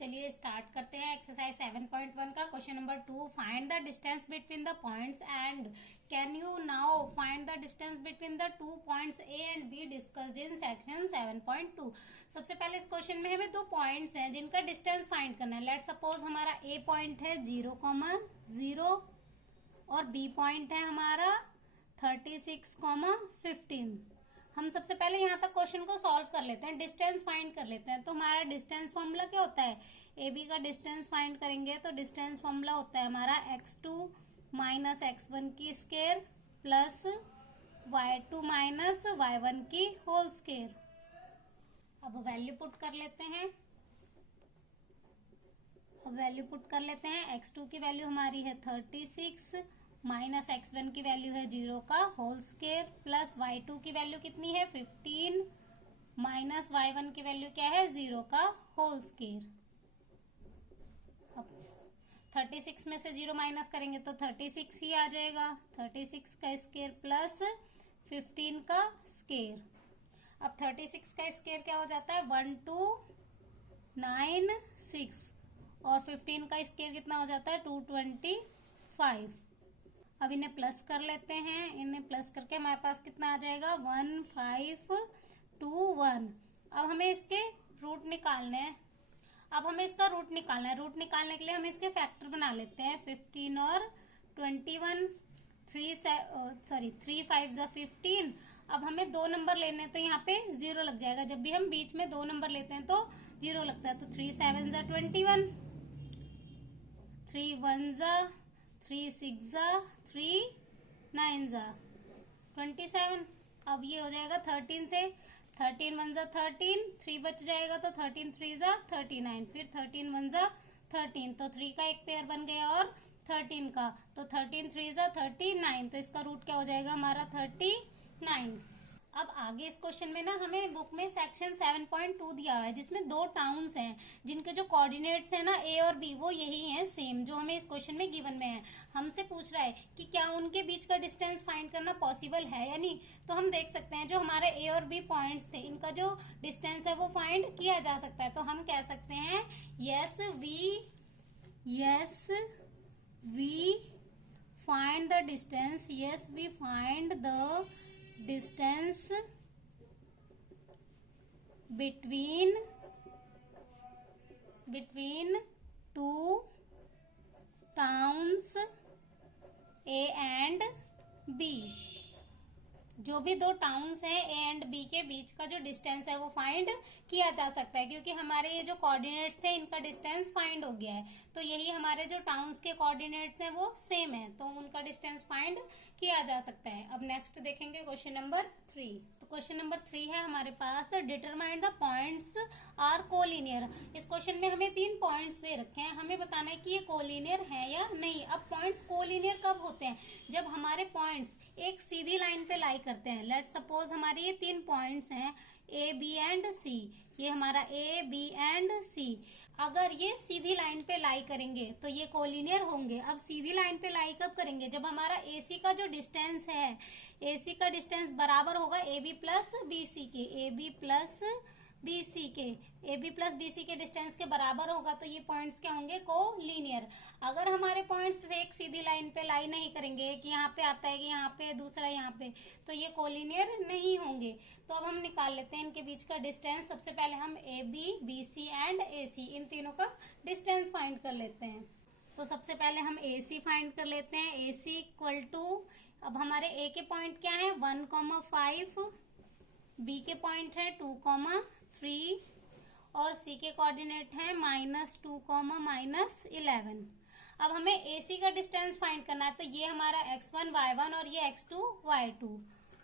चलिए स्टार्ट करते हैं एक्सरसाइज 7.1 का question number 2। Find the distance between the points and can you now find the distance between the 2 points A and be discussed in section 7.2। सबसे पहले इस question में हमें दो पॉइंट्स हैं जिनका डिस्टेंस फाइंड करना है। लेट सपोज हमारा ए पॉइंट है 0,0 और बी पॉइंट है हमारा 36,15। हम सबसे पहले यहाँ तक क्वेश्चन को सॉल्व कर लेते हैं, डिस्टेंस फाइंड कर लेते हैं। तो हमारा डिस्टेंस फॉर्मूला क्या होता है, ए बी का डिस्टेंस फाइंड करेंगे तो डिस्टेंस फॉर्मूला होता है हमारा x2 माइनस x1 की square plus y2 minus y1 की होल स्क्वायर। अब वैल्यू पुट कर लेते हैं। x2 की वैल्यू हमारी है 36 माइनस x1 की वैल्यू है 0 का होल स्क्वायर प्लस y2 की वैल्यू कितनी है 15 माइनस y1 की वैल्यू क्या है 0 का होल स्क्वायर। अब 36 में से 0 माइनस करेंगे तो 36 ही आ जाएगा, 36 का स्क्वायर प्लस 15 का स्क्वायर। अब 36 का स्क्वायर क्या हो जाता है 1296 और 15 का स्क्वायर कितना हो जाता है 225। अब इन्हें प्लस कर लेते हैं, इन्हें प्लस करके हमारे पास कितना आ जाएगा 1521। अब हमें इसके रूट निकालने हैं। रूट निकालने के लिए हम इसके फैक्टर बना लेते हैं 15 और 21, 3 5 जा 15। अब हमें दो नंबर लेने हैं तो यहाँ पे 0 लग जाएगा। जब भी हम बीच में दो नंबर लेते हैं तो 0 लगता है। तो 3 7 जा 21, 3 1 जा 3 6 जा 3 9 जा 27। अब ये हो जाएगा 13 से, 13 1 जा 13, 3 बच जाएगा तो 13 3 जा 39, फिर 13 1 जा 13, तो 3 का एक पेयर बन गया और 13 का, तो 13 3 जा 39, तो इसका रूट क्या हो जाएगा हमारा 39। अब आगे इस क्वेश्चन में ना हमें बुक में सेक्शन 7.2 दिया हुआ है जिसमें दो टाउन्स हैं जिनके जो कोऑर्डिनेट्स हैं ना ए और बी वो यही हैं सेम जो हमें इस क्वेश्चन में गिवन में है। हमसे पूछ रहा है कि क्या उनके बीच का डिस्टेंस फाइंड करना पॉसिबल है या नहीं। तो हम देख सकते हैं जो हमारे ए और बी पॉइंट्स थे इनका जो डिस्टेंस है वो फाइंड किया जा सकता है। तो हम कह सकते हैं yes we find the distance, yes we find the distance between two towns A and B। जो भी दो टाउन्स हैं ए एंड बी के बीच का जो डिस्टेंस है वो फाइंड किया जा सकता है क्योंकि हमारे ये जो कोऑर्डिनेट्स थे इनका डिस्टेंस फाइंड हो गया है। तो यही हमारे जो टाउन्स के कोऑर्डिनेट्स हैं वो सेम है तो उनका डिस्टेंस फाइंड किया जा सकता है। अब नेक्स्ट देखेंगे क्वेश्चन नंबर 3। तो क्वेश्चन नंबर 3 है हमारे पास determine the points are collinear. इस क्वेश्चन में हमें 3 पॉइंट्स दे रखे हैं, हमें बताना है कि ये कोलिनियर है या नहीं। अब पॉइंट्स कोलिनियर कब होते हैं, जब हमारे पॉइंट्स एक सीधी लाइन पे लाई करते हैं। लेट सपोज हमारे ये 3 पॉइंट्स हैं ए बी एंड सी, ये हमारा ए बी एंड सी। अगर ये सीधी लाइन पे लाई करेंगे तो ये कोलिनियर होंगे। अब सीधी लाइन पे लाई कब करेंगे, जब हमारा ए सी का जो डिस्टेंस है, ए सी का डिस्टेंस बराबर होगा A B plus B C के, A B plus B C के डिस्टेंस के बराबर होगा तो ये पॉइंट्स क्या होंगे कोलिनियर। अगर हमारे पॉइंट्स एक सीधी लाइन पे लाई नहीं करेंगे, एक यहाँ पे आता है कि यहाँ पे दूसरा यहाँ पे, तो ये कोलिनियर नहीं होंगे। तो अब हम निकाल लेते हैं इनके बीच का डिस्टेंस। सबसे पहले हम ए बी सी एंड ए सी इन तीनों का डिस्टेंस फाइंड कर लेते हैं। तो सबसे पहले हम ए सी फाइंड कर लेते हैं। ए सी इक्वल टू, अब हमारे ए के पॉइंट क्या है 1,5, बी के पॉइंट है 2,3 और सी के कोऑर्डिनेट है -2, -11। अब हमें ए सी का डिस्टेंस फाइंड करना है तो ये हमारा x1 y1 और ये x2 y2।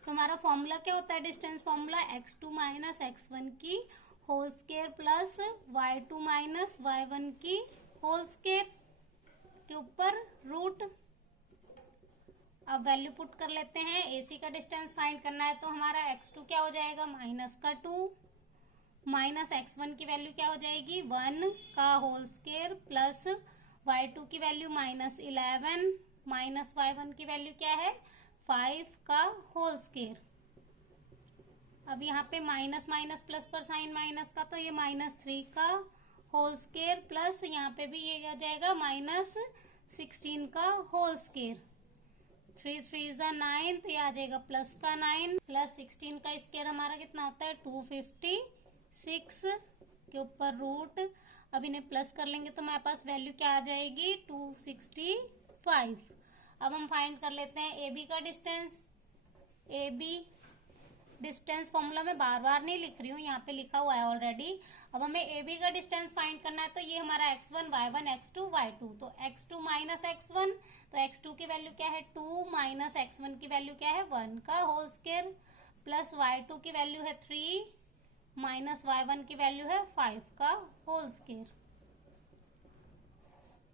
तो हमारा फॉर्मूला क्या होता है distance formula x2 minus x1 की whole square plus y2 minus y1 की होल स्क्वायर के ऊपर रूट। अब वैल्यू पुट कर लेते हैं। AC का डिस्टेंस फाइंड करना है तो हमारा x2 क्या हो जाएगा -2 माइनस x1 की वैल्यू क्या हो जाएगी 1 का होल स्क्वायर प्लस y2 की वैल्यू -11 माइनस y1 की वैल्यू क्या है 5 का होल स्क्वायर। अब यहाँ पे माइनस माइनस प्लस पर साइन माइनस का, तो ये -3 का होल स्केयर प्लस यहाँ पे भी ये आ जाएगा -16 का होल स्केयर। 3 3 ज़ा 9, तो ये आ जाएगा प्लस का 9 प्लस 16 का स्केयर हमारा कितना होता है 256 के ऊपर रूट। अब इन्हें प्लस कर लेंगे तो हमारे पास वैल्यू क्या आ जाएगी 265। अब हम फाइंड कर लेते हैं ए बी का distance. A B distance formula में बार बार नहीं लिख रही हूँ, यहाँ पे लिखा हुआ है ऑलरेडी। अब हमें ए बी का डिस्टेंस फाइंड करना है, तो ये हमारा x1 y1 x2 y2, तो x2 माइनस x1, तो x2 की वैल्यू क्या है 2 माइनस x1 की वैल्यू क्या है 1 का होल स्केयर प्लस y2 की वैल्यू है 3 माइनस y1 की वैल्यू है 5 का होल स्केयर।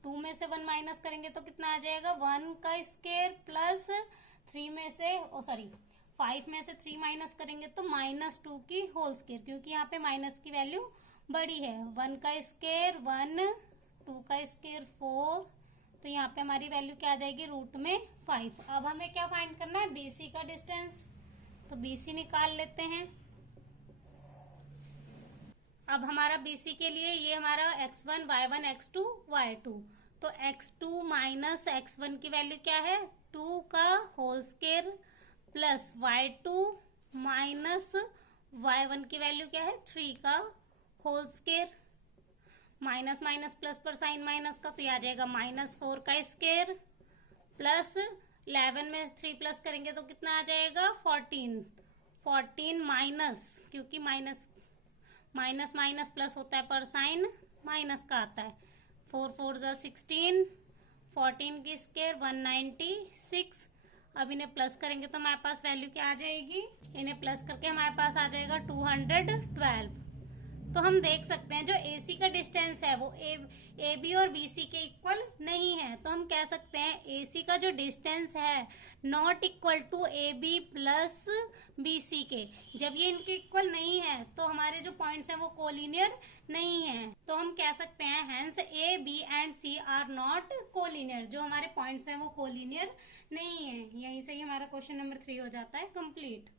2 में से 1 माइनस करेंगे तो कितना आ जाएगा 1 का स्केयर प्लस 3 में से 5 में से 3 माइनस करेंगे तो -2 की होल स्केयर, क्योंकि यहाँ पे माइनस की वैल्यू बड़ी है। 1 का स्केयर 1, 2 का स्केयर 4, तो यहाँ पे हमारी वैल्यू क्या आ जाएगी रूट में 5। अब हमें क्या फाइंड करना है BC का डिस्टेंस, तो BC निकाल लेते हैं। अब हमारा BC के लिए ये हमारा x1 y1 x2 y2, तो x2 माइनस x1 की वैल्यू क्या है 2 का whole square plus y2 minus y1 की वैल्यू क्या है 3 का whole square. Minus minus plus पर साइन माइनस का, तो ये आ जाएगा -4 का स्केयर प्लस 11 में 3 प्लस करेंगे तो कितना आ जाएगा 14 माइनस, क्योंकि माइनस माइनस प्लस होता है पर साइन माइनस का आता है। 4 4 ज़ा 16, 14 की स्केयर 196। अब इन्हें प्लस करेंगे तो हमारे पास वैल्यू क्या आ जाएगी, इन्हें प्लस करके हमारे पास आ जाएगा 212। तो हम देख सकते हैं जो AC का डिस्टेंस है वो ए बी और BC के इक्वल नहीं है, तो हम कह सकते हैं AC का जो डिस्टेंस है not equal to AB plus BC के। जब ये इनके इक्वल नहीं है तो हमारे जो पॉइंट्स हैं वो कोलिनियर नहीं है, तो हम कह सकते हैं hence A, B and C are not collinear. जो हमारे पॉइंट्स हैं वो कोलिनियर नहीं है। यहीं से ही हमारा क्वेश्चन नंबर 3 हो जाता है कंप्लीट।